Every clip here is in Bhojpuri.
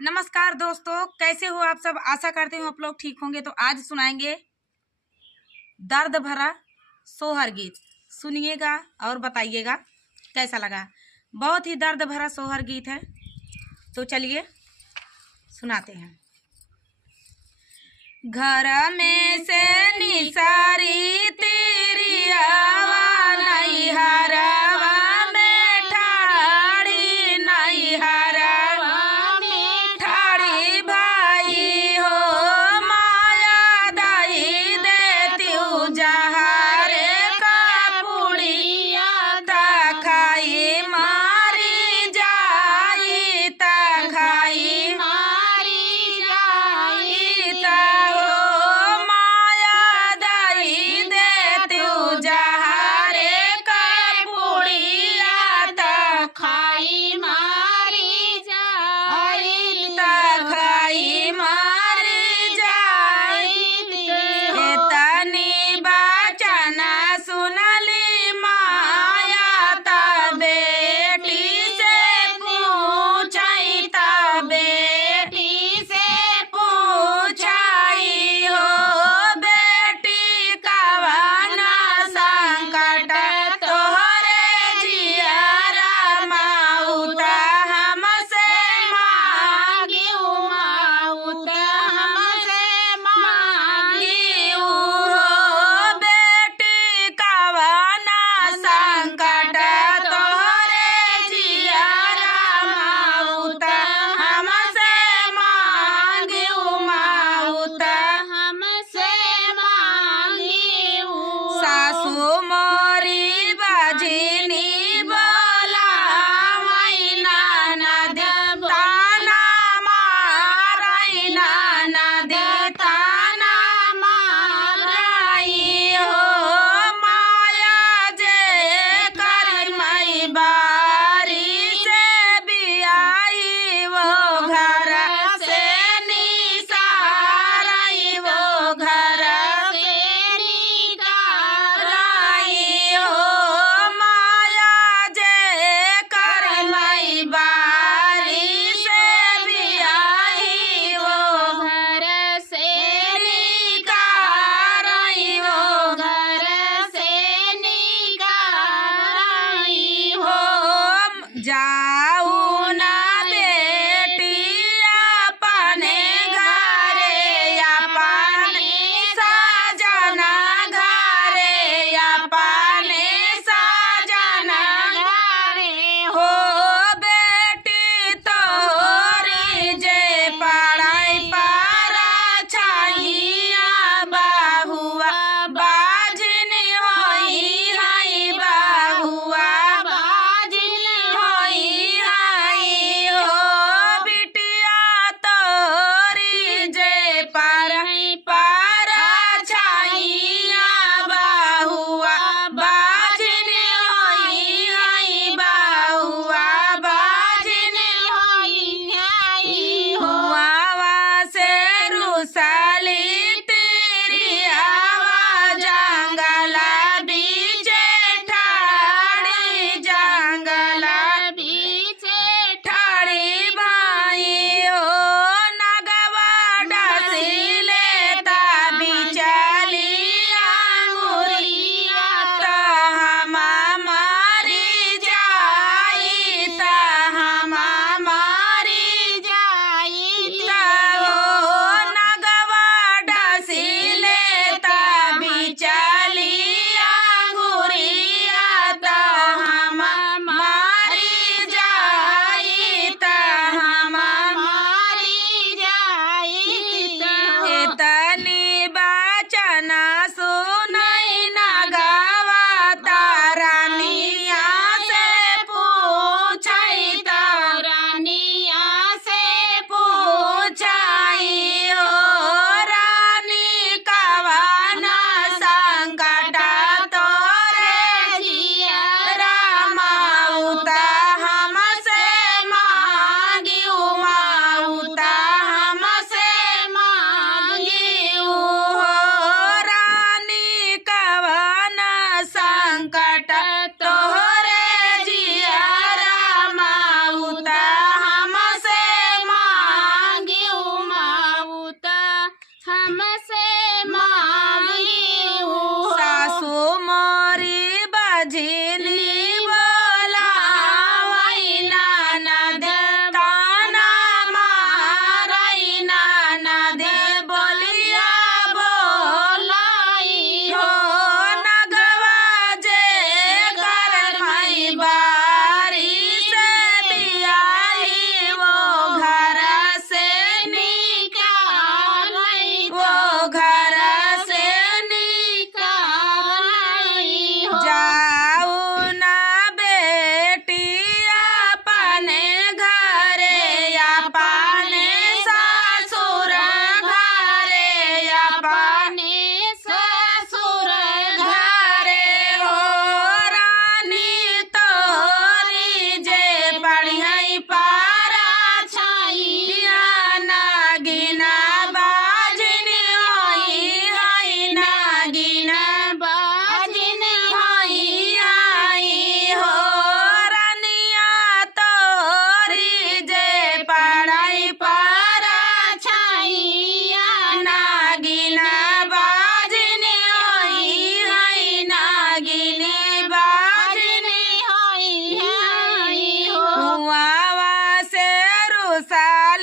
नमस्कार दोस्तों, कैसे हो आप सब। आशा करते हूँ आप लोग ठीक होंगे। तो आज सुनाएंगे दर्द भरा सोहर गीत। सुनिएगा और बताइएगा कैसा लगा। बहुत ही दर्द भरा सोहर गीत है, तो चलिए सुनाते हैं। घर में से निसारी तेरी आवा नहीं हरवा में ठाड़ी नहीं हरवा में ठाड़ी भाई हो माया दाई देती जहारे का पुड़िया ता खाई मारी जाई ता खाई मारी जाई ता हो माया दाई देती जहारे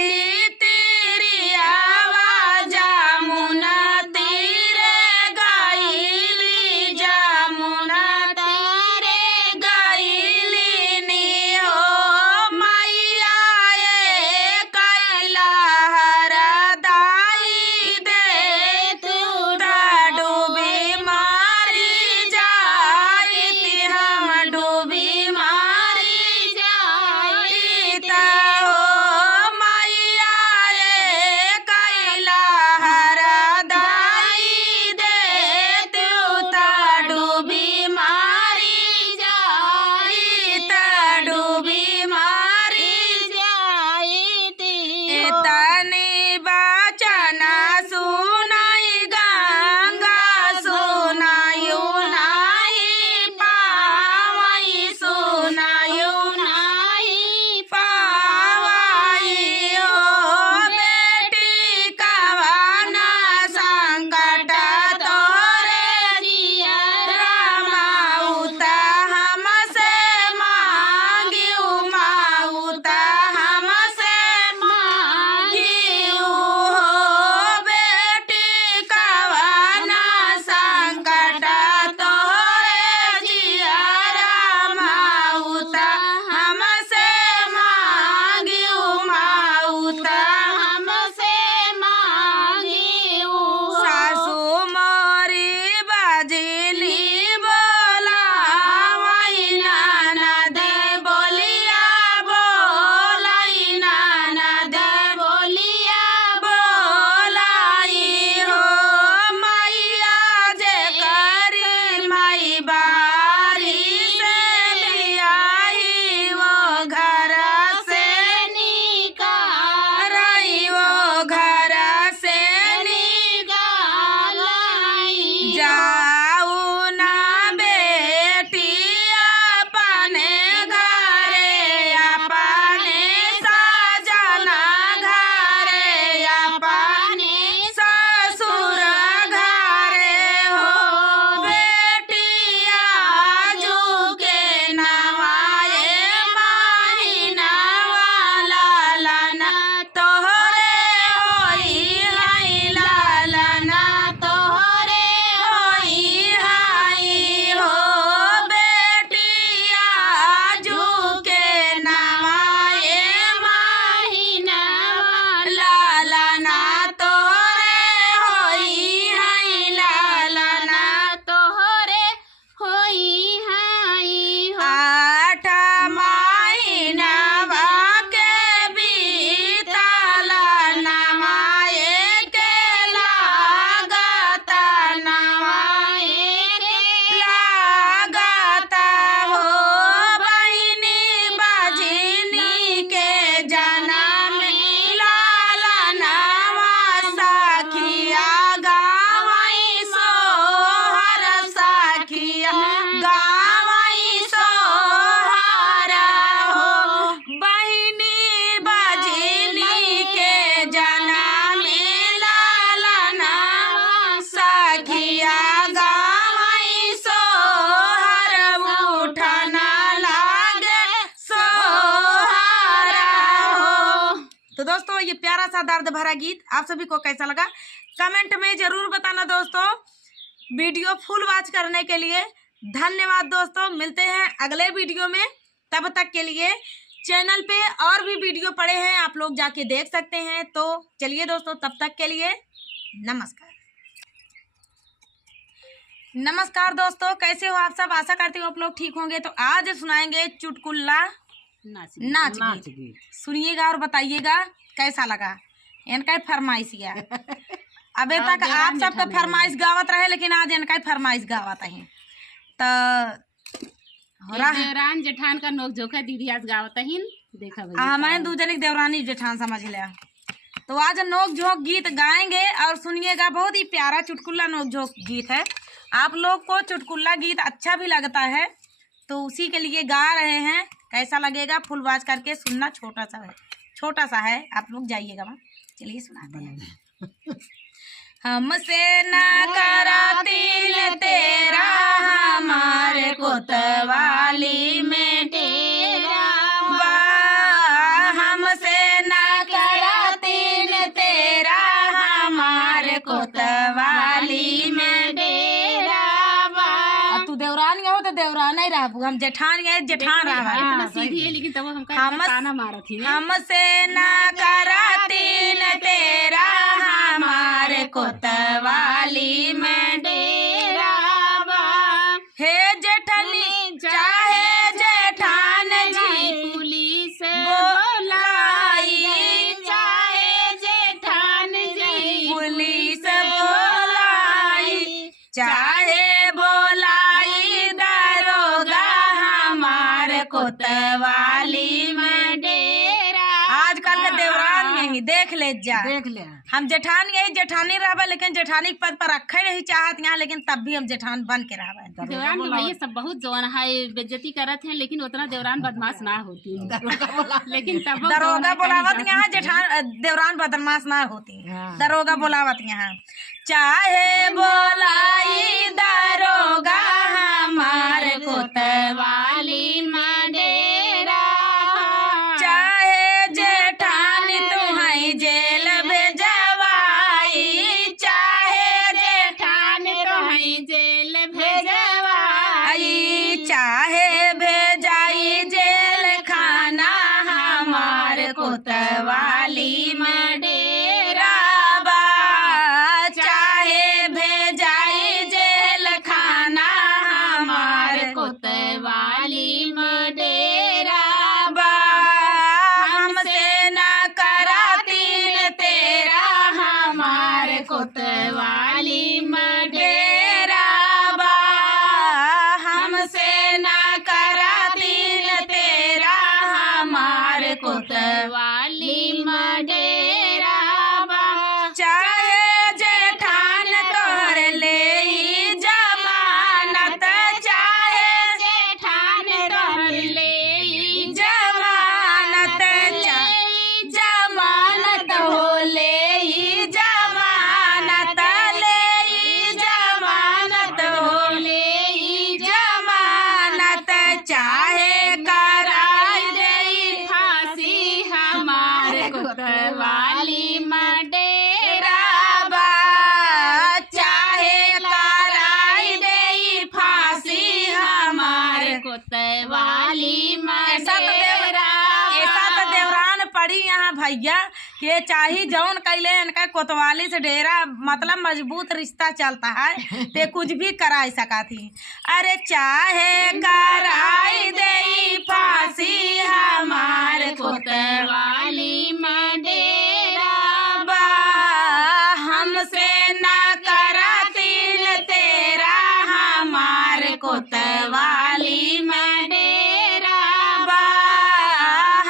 गईली तिरियावा जामुना तीरे गईली जामुना तीरे गईली नी हो मैया ये कैला हरदाई दे तू डूबी मारी जाई हम डूबी मारी जाई हो मैया ये कैला हरदाई दे तू डूबी मारी जाई डूबी मारी जाई तनी बचना सुनाई गंगा सुनायु नाही पावई सुनायु नाही पावई हो बेटी कवाना संकट तोरे जिया माउता हमसे मांगियो माउता हमसे मांगियो हो बेटी कवाना संकट तोरे जिया माउता हमसे मांगियो माउता हमसे मांगियो सासू मोरी बजली बोला वही नाना दे बोलिया बोलाई नाना दे बोलिया बोलाई हो मैया जे करी माई बारी से लियाई वो घर से निकाल वो घर से निकाल जाऊ ना बेटी अपने घरे अपने साजना घरे अपने ससुर घरे हो बेटी आजू के नवाए माहिना वाला लाना तोहरे होई हाई लालना तोहरे होई हाई हो बेटी आजू के नवाए माहिना लालना तोहरे होई हाई लालना तोहरे होई हाई हो आठ महीना बाके बीतला नवाए के लागता नवाए के लागता हो बहिनी बाजिनी के जनम लाला नवा सखिया गावई सोहर सखिया गावई सोहर हो बहिनी बाजिनी के जनम लाला नवा सखिया गावई सोहर उठना लागे सोहर हो। तो दोस्तों ये प्यारा सा दर्द भरा गीत आप सभी को कैसा लगा कमेंट में जरूर बताना दोस्तों। वीडियो फुल वॉच करने के लिए धन्यवाद दोस्तों। मिलते हैं अगले वीडियो में, तब तक के लिए चैनल पे और भी वीडियो पड़े हैं, आप लोग जाके देख सकते हैं। तो चलिए दोस्तों, तब तक के लिए नमस्कार। नमस्कार दोस्तों, कैसे हो आप सब? आशा करती हूँ आप लोग ठीक होंगे। तो आज सुनाएंगे चुटकुला नाच गीत। सुनिएगा और बताइएगा कैसा लगा। इनका फरमाइश किया अबे तक आप सबका फरमाइश गावत रहे, लेकिन आज इनका फरमाइश गावत है। तो देवरान जेठान का नोक जोखा दीदी आज गावत है। देखा भैया मैंने दो जने देवरानी जेठान समझ लिया। तो आज नोक झोंक गीत गाएंगे और सुनिएगा। बहुत ही प्यारा चुटकुला नोक झोंक गीत है। आप लोग को चुटकुला गीत अच्छा भी लगता है तो उसी के लिए गा रहे हैं। कैसा लगेगा फुल आवाज करके सुनना। छोटा सा है, आप लोग जाइएगा वहाँ। चलिए सुनाते हैं। हमसे न करा तिल तेरा हमारे कोतवाली में डेरा, हमसे न करा रहबू हम जेठान है जेठान रहबा इतना सीधी है लेकिन तब हमका हम- ताना मारत थी ना। हमसे ना करातीन तेरा हमारे कोतवाली में डेरा बा हे जेठनी चाहे जेठान जी पुलिस बोलाई चाहे जेठान जी पुलिस बोलाई चाहे बोलाई दरोगा हमारे कोतवाली में डेरा आजकल के देवरान में ही देख ले जा देख ले हम जेठान यही जेठानी रहबा लेकिन जेठानी के पद पर रखे नहीं चाहत यहाँ लेकिन तब भी हम जेठान बन के रहबा देवरान के भैया सब बहुत जवान है बेइज्जती करत हैं लेकिन उतना देवरान बदमाश ना होती लेकिन तब दरोगा बोलावत यहाँ जेठान देवरान बदमाश ना होती हाँ। दरोगा बोलावत यहाँ चाहे बोलाई दरोगा हमारे कोतवाली में डेरा चाहे जेठानी तुम्हें जेल भेजवाई चाहे जेठान तो है जेल भेजवाई चाहे भेजाई जेल खाना हमारे कोतवाली में डेरा बा चाहे भेजाई जेल खाना हमारे कोतवाली में डेरा बा हमसे ना करातीन तेरा हमारे कोतवाली में डेरा बा हमसे ना करातीन तेरा हमारे कोतवाली में डेरा बा चाहे जेठान तोहर ले जमानत चाहे जेठान तोहर ले जमानत जमानत हो ले जमानत ले जमानत हो ले जमानत चाहे कराई दे फांसी हमारे कोतवाली में डेरा बा चाहे कराई दे फांसी हमारे कोतवाली में ऐसा तो डेरा ऐसा तो देवरान पड़ी यहाँ भैया कि चाही जौन कैले इनका कोतवाली से डेरा मतलब मजबूत रिश्ता चलता है ते कुछ भी कराई सका थी अरे चाहे कराई दे फांसी हमारे कोतवाली में डेरा बा हमसे ना करातीन तेरा हमारे कोतवाली में डेरा बा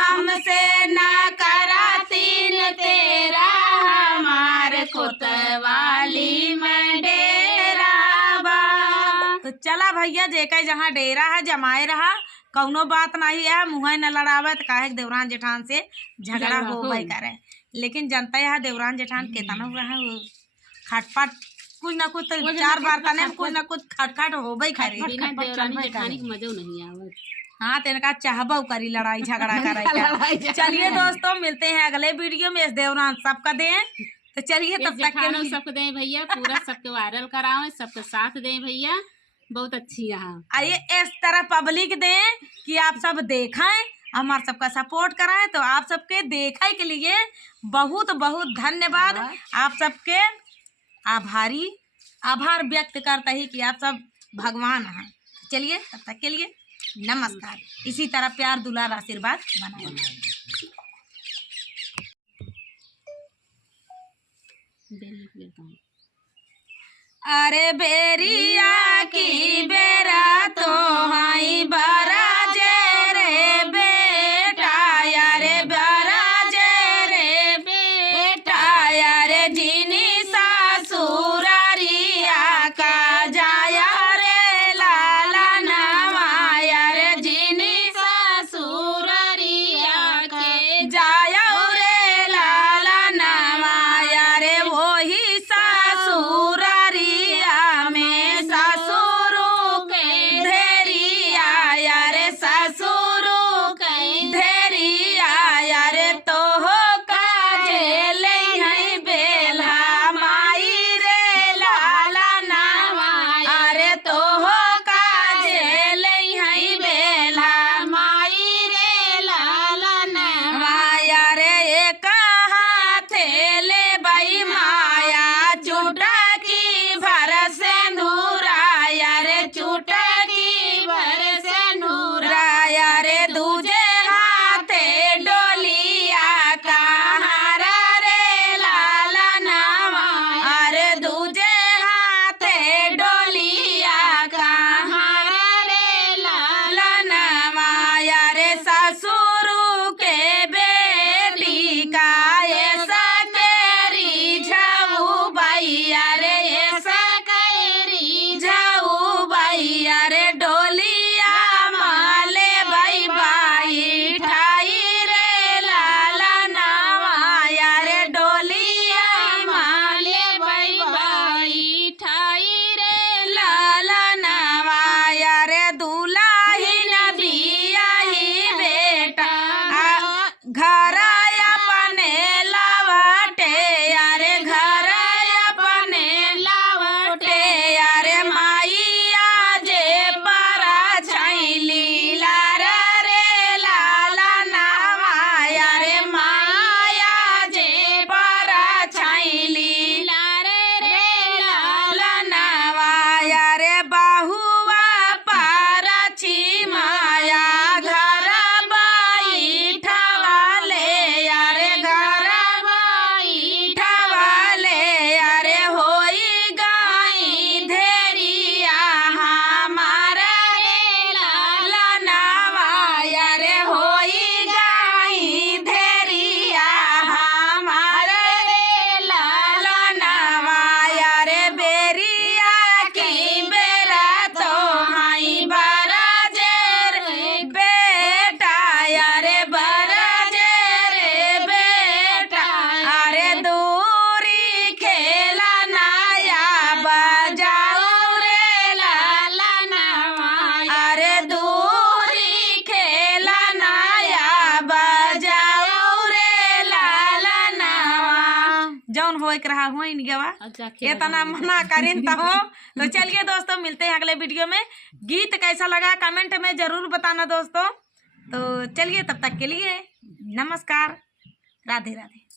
हमसे ना करातीन तेरा हमारे कोतवाली में डेरा बा तो चला भैया जेका जहाँ डेरा है जमाए रहा कौनो बात नहीं है मुँह न लड़ावे तो काहे के देवरान जेठान से झगड़ा हो भाई करे लेकिन जनता है देवरान जेठान केतना हुआ है वो खटपट कुछ ना कुछ तो चार बार तने में कुछ ना कुछ खटखट हो भाई करे बिना देवरानी जेठानी के मजा नहीं आवत। हाँ तो इनका चाहबो करी लड़ाई झगड़ा करे चलिए दोस्तों मिलते हैं अगले वीडियो में इस देवरान सबका दें तो चलिए तब तक के लिए सबको दें भैया पूरा सबके वायरल कराओ सबके साथ दें भैया बहुत अच्छी यहाँ आइए इस तरह पब्लिक दें कि आप सब देखें हमारा सबका सपोर्ट कराएं तो आप सबके देखे के लिए बहुत बहुत धन्यवाद आप सबके आभार व्यक्त करता ही कि आप सब भगवान हैं चलिए तब तक के लिए नमस्कार इसी तरह प्यार दुलार आशीर्वाद बनाए अरे बेरिया की बेरा तो हाई बराजे रे बेटा यारे बराजे रे बेटा यारे जिनी सासुरारिया का जाया रे लाला नवाया रे जिनी सासुरारिया के जाया रे लाला नवाया रे वही सासुरारिया में सासुरु के धेरिया यारे जौन हो एक रहा हो इन गवा अच्छा ये तना मना करें हो। तो चलिए दोस्तों मिलते हैं अगले वीडियो में। गीत कैसा लगा कमेंट में जरूर बताना दोस्तों। तो चलिए तब तक के लिए नमस्कार, राधे राधे।